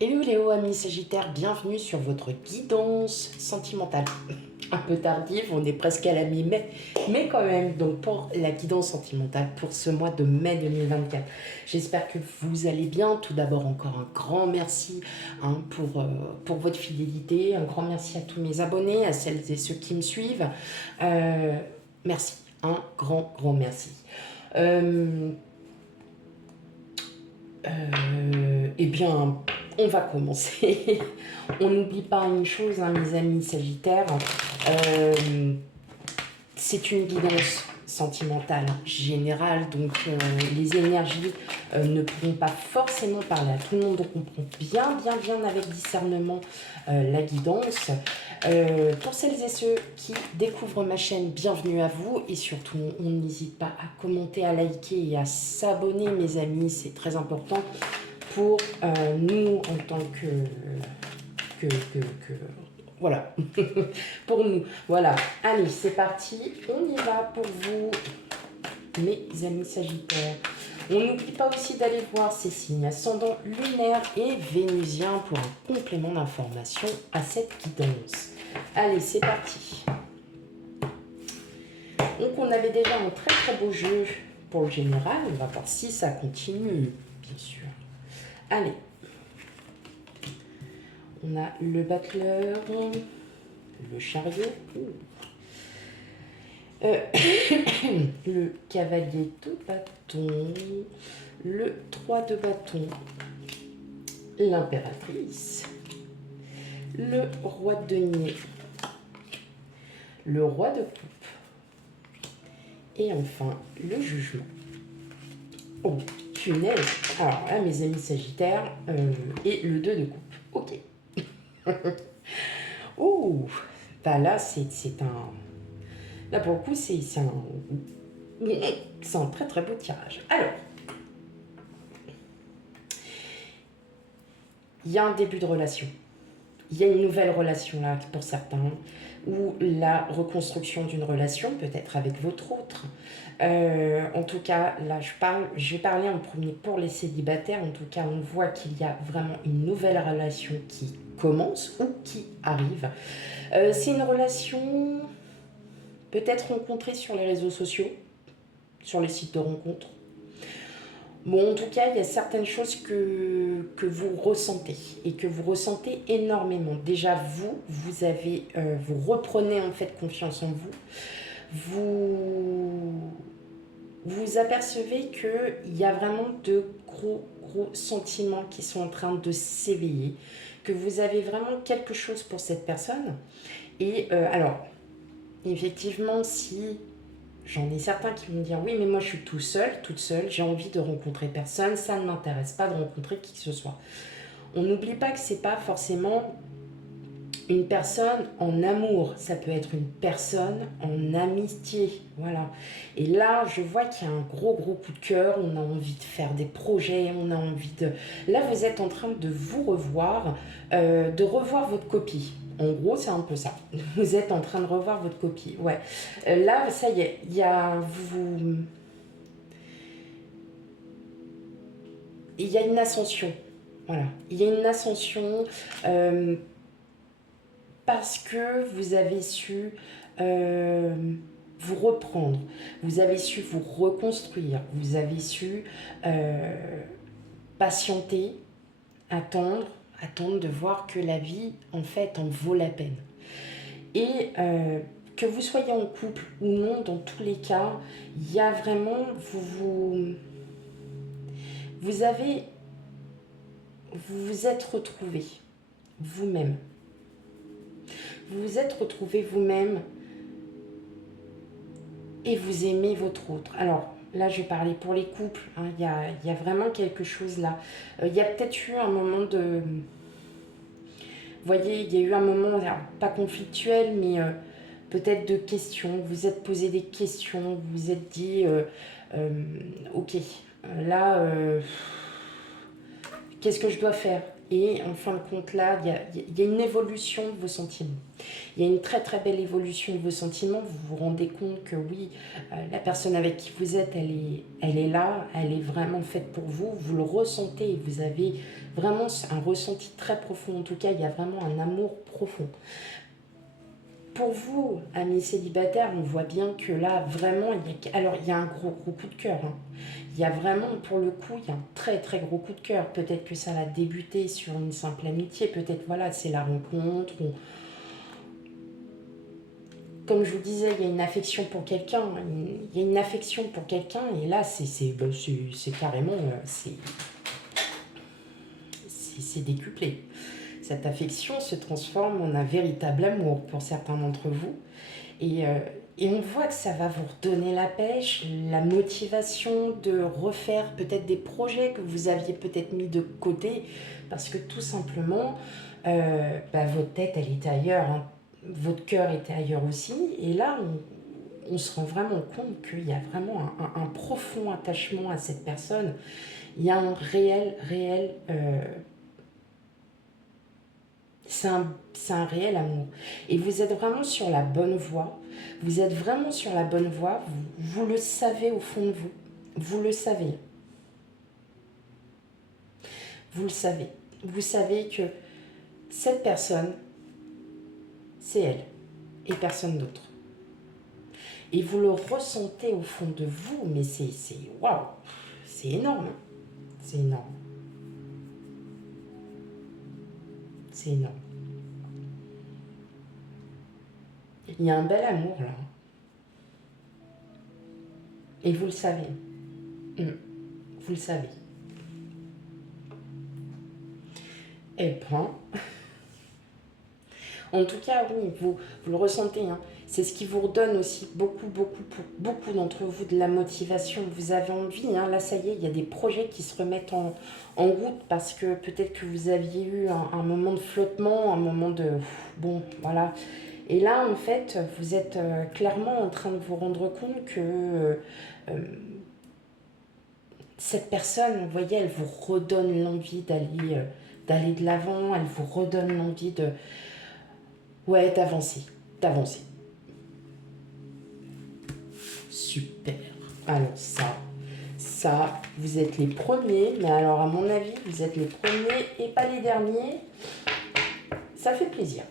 Hello Léo, amis Sagittaire, bienvenue sur votre guidance sentimentale. Un peu tardive, on est presque à la mi-mai, mais quand même, donc pour la guidance sentimentale pour ce mois de mai 2024. J'espère que vous allez bien. Tout d'abord, encore un grand merci pour votre fidélité, un grand merci à tous mes abonnés, à celles et ceux qui me suivent. Merci, un grand merci. Eh bien, on va commencer. On n'oublie pas une chose, hein, mes amis Sagittaires. Euh, c'est une guidance sentimentale générale, donc les énergies ne pourront pas forcément parler à tout le monde, donc on prend bien avec discernement la guidance. Pour celles et ceux qui découvrent ma chaîne, bienvenue à vous, et surtout on n'hésite pas à commenter, à liker et à s'abonner, mes amis, c'est très important pour nous en tant que voilà, pour nous. Voilà, allez, c'est parti, on y va pour vous, mes amis Sagittaires. On n'oublie pas aussi d'aller voir ces signes ascendants lunaires et vénusiens pour un complément d'information à cette guidance. Allez, c'est parti. Donc, on avait déjà un très beau jeu pour le général. On va voir si ça continue, bien sûr. Allez. On a le battleur, le chariot, le cavalier de bâton, le 3 de bâton, l'impératrice, le roi de denier, le roi de coupe et enfin le jugement. Oh, punaise! Alors là, mes amis Sagittaires, et le 2 de coupe. Ok. Oh, bah là, c'est un... Là, pour le coup, c'est un très beau tirage. Alors, il y a un début de relation. Il y a une nouvelle relation là pour certains, ou la reconstruction d'une relation, peut-être avec votre autre. En tout cas, là, je vais parler en premier pour les célibataires. En tout cas, on voit qu'il y a vraiment une nouvelle relation qui commence ou qui arrive. C'est une relation peut-être rencontrée sur les réseaux sociaux, sur les sites de rencontres. Bon, en tout cas, il y a certaines choses que vous ressentez et que vous ressentez énormément. Déjà, vous reprenez en fait confiance en vous. Vous apercevez qu'il y a vraiment de gros sentiments qui sont en train de s'éveiller, que vous avez vraiment quelque chose pour cette personne. Et alors, effectivement, si... J'en ai certains qui vont me dire, oui, mais moi je suis tout seul, toute seule, j'ai envie de rencontrer personne, ça ne m'intéresse pas de rencontrer qui que ce soit. On n'oublie pas que c'est pas forcément une personne en amour, ça peut être une personne en amitié, voilà. Et là, je vois qu'il y a un gros coup de cœur, on a envie de faire des projets, on a envie de... Là, vous êtes en train de vous revoir, de revoir votre copie. En gros, c'est un peu ça. Vous êtes en train de revoir votre copie, ouais. Là, ça y est, il y a... Il y a une ascension, voilà. Il y a une ascension... parce que vous avez su vous reprendre, vous avez su vous reconstruire, vous avez su patienter, attendre de voir que la vie, en fait, en vaut la peine. Et que vous soyez en couple ou non, dans tous les cas, il y a vraiment, vous vous êtes retrouvé vous-même. Vous vous êtes retrouvé vous-même et vous aimez votre autre. Alors là, je vais parler pour les couples. Hein, y a vraiment quelque chose là. Il y a peut-être eu un moment de... Vous voyez, il y a eu un moment, alors, pas conflictuel, mais peut-être de questions. Vous vous êtes posé des questions, vous vous êtes dit, ok, là, qu'est-ce que je dois faire? Et en fin de compte, là, il y a une évolution de vos sentiments. Il y a une très très belle évolution de vos sentiments. Vous vous rendez compte que oui, la personne avec qui vous êtes, elle est là, elle est vraiment faite pour vous. Vous le ressentez, vous avez vraiment un ressenti très profond. En tout cas, il y a vraiment un amour profond. Pour vous, amis célibataires, on voit bien que là, vraiment, il y a un gros coup de cœur. Hein. Il y a vraiment, pour le coup, il y a un très très gros coup de cœur. Peut-être que ça va débuter sur une simple amitié, peut-être, voilà, c'est la rencontre. Comme je vous disais, il y a une affection pour quelqu'un. Il y a une affection pour quelqu'un, et là, c'est carrément, c'est décuplé. Cette affection se transforme en un véritable amour pour certains d'entre vous. Et, on voit que ça va vous redonner la pêche, la motivation de refaire peut-être des projets que vous aviez peut-être mis de côté, parce que tout simplement, votre tête, elle était ailleurs, hein. Votre cœur était ailleurs aussi. Et là, on se rend vraiment compte qu'il y a vraiment un profond attachement à cette personne. Il y a un réel c'est un réel amour. Et vous êtes vraiment sur la bonne voie. Vous êtes vraiment sur la bonne voie. Vous le savez au fond de vous. Vous le savez. Vous le savez. Vous savez que cette personne, c'est elle. Et personne d'autre. Et vous le ressentez au fond de vous. Mais c'est waouh. C'est énorme. C'est énorme. C'est énorme. Il y a un bel amour là. Et vous le savez. Vous le savez. Et bien, en tout cas, oui, vous le ressentez. Hein. C'est ce qui vous redonne aussi pour beaucoup d'entre vous de la motivation. Vous avez envie, hein, là ça y est, il y a des projets qui se remettent en route parce que peut-être que vous aviez eu un moment de flottement, un moment de... Bon, voilà. Et là, en fait, vous êtes clairement en train de vous rendre compte que cette personne, vous voyez, elle vous redonne l'envie d'aller de l'avant, elle vous redonne l'envie de... Ouais, d'avancer. Super. Alors ça, vous êtes les premiers, mais alors à mon avis, vous êtes les premiers et pas les derniers. Ça fait plaisir.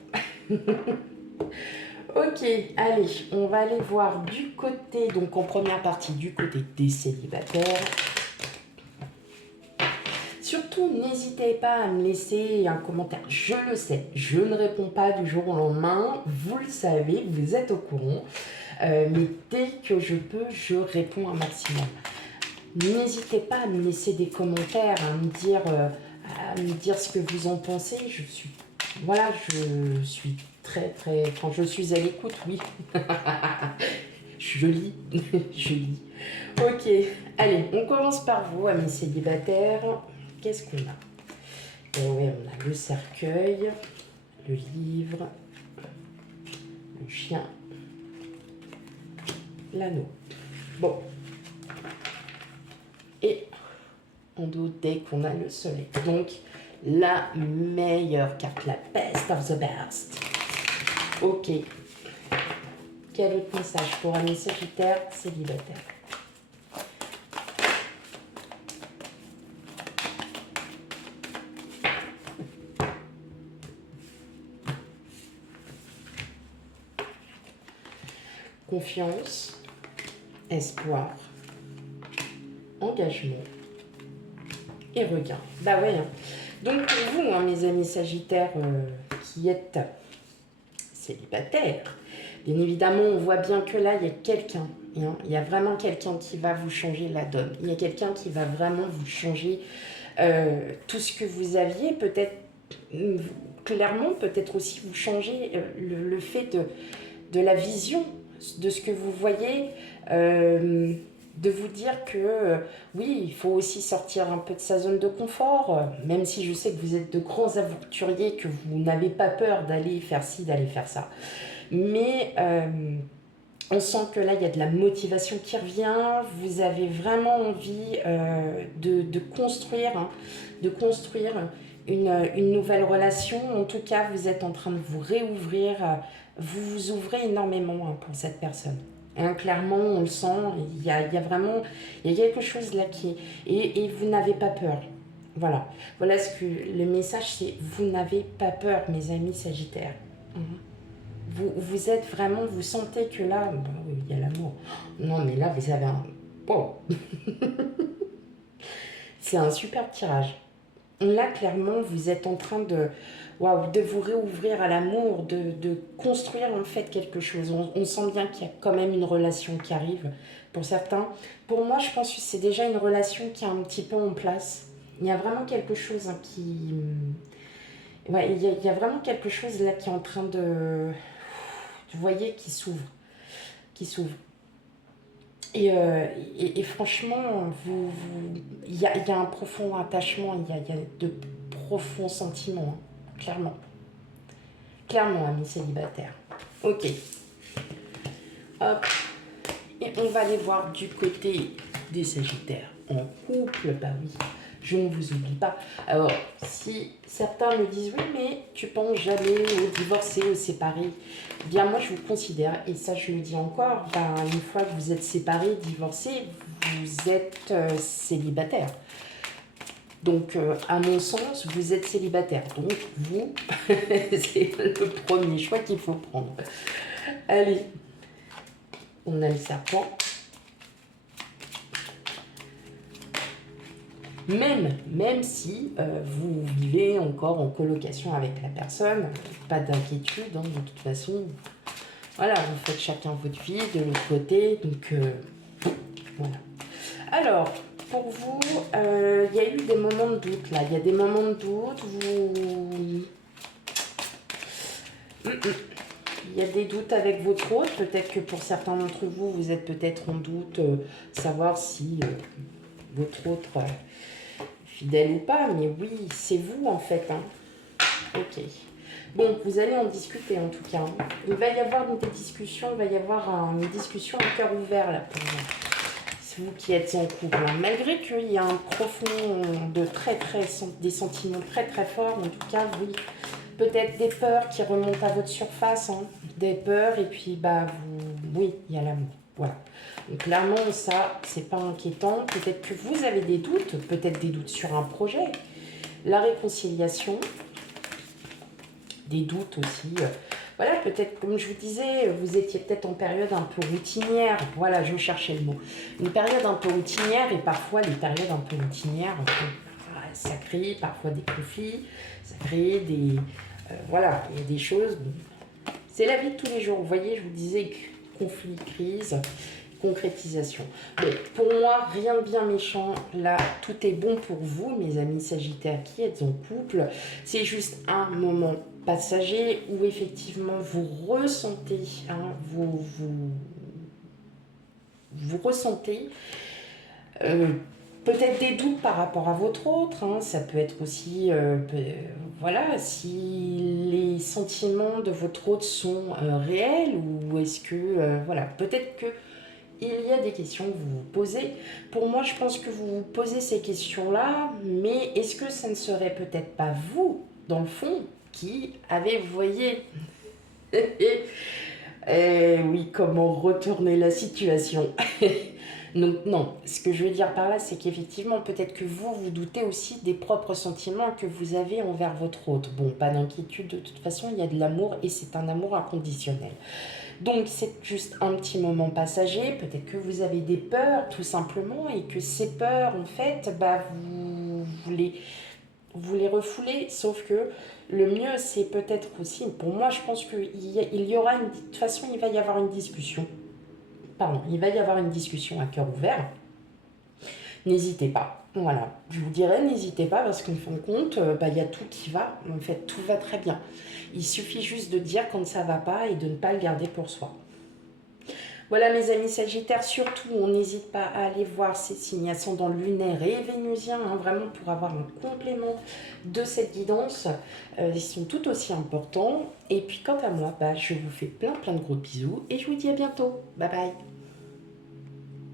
Ok, allez, on va aller voir du côté, donc en première partie, du côté des célibataires. Surtout, n'hésitez pas à me laisser un commentaire. Je le sais, je ne réponds pas du jour au lendemain. Vous le savez, vous êtes au courant. Mais dès que je peux, je réponds un maximum. N'hésitez pas à me laisser des commentaires, à me dire ce que vous en pensez. Je suis très, quand je suis à l'écoute, oui. Je lis. Ok, allez, on commence par vous, amis célibataires. Qu'est-ce qu'on a? On a le cercueil, le livre, le chien, l'anneau. Bon. Et en dos, dès qu'on a le soleil. Donc, la meilleure carte, la best of the best. Ok. Quel autre message pour amis sagittaires célibataires? Confiance, espoir, engagement et regain. Bah ouais. Hein. Donc pour vous, hein, mes amis sagittaires qui êtes célibataires, bien évidemment, on voit bien que là, il y a quelqu'un. Hein, il y a vraiment quelqu'un qui va vous changer la donne. Il y a quelqu'un qui va vraiment vous changer tout ce que vous aviez. Peut-être, clairement, peut-être aussi vous changer le fait de la vision de ce que vous voyez, de vous dire que oui, il faut aussi sortir un peu de sa zone de confort, même si je sais que vous êtes de grands aventuriers, que vous n'avez pas peur d'aller faire ci, d'aller faire ça. Mais on sent que là, il y a de la motivation qui revient, vous avez vraiment envie de construire une nouvelle relation. En tout cas, vous êtes en train de vous réouvrir. Vous vous ouvrez énormément pour cette personne. Hein, clairement, on le sent. Il y a vraiment il y a quelque chose là qui... Et vous n'avez pas peur. Voilà. Voilà ce que le message, c'est vous n'avez pas peur, mes amis Sagittaires. Mhm. Vous êtes vraiment, vous sentez que là, bah oui, il y a l'amour. Non, mais là, vous avez un... Oh. C'est un super tirage. Là, clairement, vous êtes en train de, waouh, de vous réouvrir à l'amour, de construire en fait quelque chose. On sent bien qu'il y a quand même une relation qui arrive pour certains. Pour moi, je pense que c'est déjà une relation qui est un petit peu en place. Il y a vraiment quelque chose qui... Ouais, il y a vraiment quelque chose là qui est en train de... Vous voyez, qui s'ouvre. Qui s'ouvre. Et franchement, il y a un profond attachement, il y a de profonds sentiments, hein, clairement. Clairement, amis célibataires. Ok. Hop. Et on va aller voir du côté des Sagittaires. En couple, bah oui, je ne vous oublie pas. Alors, si certains me disent, oui, mais tu penses jamais au divorcé, au séparé, bien moi je vous considère, et ça je le dis encore, ben, une fois que vous êtes séparé, divorcé, vous êtes célibataire. Donc, à mon sens, vous êtes célibataire. Donc, vous, c'est le premier choix qu'il faut prendre. Allez, on a le serpent. Même si vous vivez encore en colocation avec la personne, pas d'inquiétude, hein, de toute façon. Voilà, vous faites chacun votre vie de l'autre côté. Donc, voilà. Alors, pour vous, il y a eu des moments de doute là. Il y a des moments de doute. Il y a des doutes avec votre autre. Peut-être que pour certains d'entre vous, vous êtes peut-être en doute, savoir si votre autre fidèle ou pas. Mais oui, c'est vous en fait. Hein. Ok. Bon, vous allez en discuter en tout cas. Hein. Il va y avoir des discussions. Il va y avoir une discussion à cœur ouvert là pour vous. Vous qui êtes en couple, hein. Malgré qu'il y a un profond des sentiments très très forts, en tout cas, oui, peut-être des peurs qui remontent à votre surface, hein. Des peurs, et puis bah oui, il y a l'amour, voilà. Donc clairement, ça, c'est pas inquiétant. Peut-être que vous avez des doutes, peut-être des doutes sur un projet, la réconciliation, des doutes aussi. Voilà, peut-être, comme je vous disais, vous étiez peut-être en période un peu routinière. Voilà, je cherchais le mot. Une période un peu routinière, et parfois, les périodes un peu routinières, ça crée parfois des conflits, ça crée des... voilà, il y a des choses... C'est la vie de tous les jours. Vous voyez, je vous disais, conflit, crise, concrétisation. Mais pour moi, rien de bien méchant. Là, tout est bon pour vous, mes amis Sagittaires qui êtes en couple. C'est juste un moment passager où effectivement vous ressentez, hein, vous ressentez peut-être des doutes par rapport à votre autre, hein. Ça peut être aussi, voilà, si les sentiments de votre autre sont réels ou est-ce que, voilà, peut-être que il y a des questions que vous vous posez. Pour moi, je pense que vous vous posez ces questions-là, mais est-ce que ça ne serait peut-être pas vous, dans le fond, qui avez, vous voyez, oui, comment retourner la situation. Donc non, ce que je veux dire par là, c'est qu'effectivement, peut-être que vous, vous doutez aussi des propres sentiments que vous avez envers votre autre. Bon, pas d'inquiétude, de toute façon, il y a de l'amour et c'est un amour inconditionnel. Donc c'est juste un petit moment passager, peut-être que vous avez des peurs tout simplement et que ces peurs, en fait, bah, vous les refoulez, sauf que le mieux, c'est peut-être aussi, pour moi, je pense qu'il y aura de toute façon, il va y avoir une discussion. Pardon, il va y avoir une discussion à cœur ouvert. N'hésitez pas. Voilà, je vous dirais, n'hésitez pas parce qu'en fin de compte, bah, y a tout qui va. En fait, tout va très bien. Il suffit juste de dire quand ça ne va pas et de ne pas le garder pour soi. Voilà mes amis Sagittaires, surtout on n'hésite pas à aller voir ces signes ascendants lunaires et vénusiens, hein, vraiment pour avoir un complément de cette guidance. Ils sont tout aussi importants. Et puis quant à moi, bah, je vous fais plein de gros bisous et je vous dis à bientôt. Bye bye.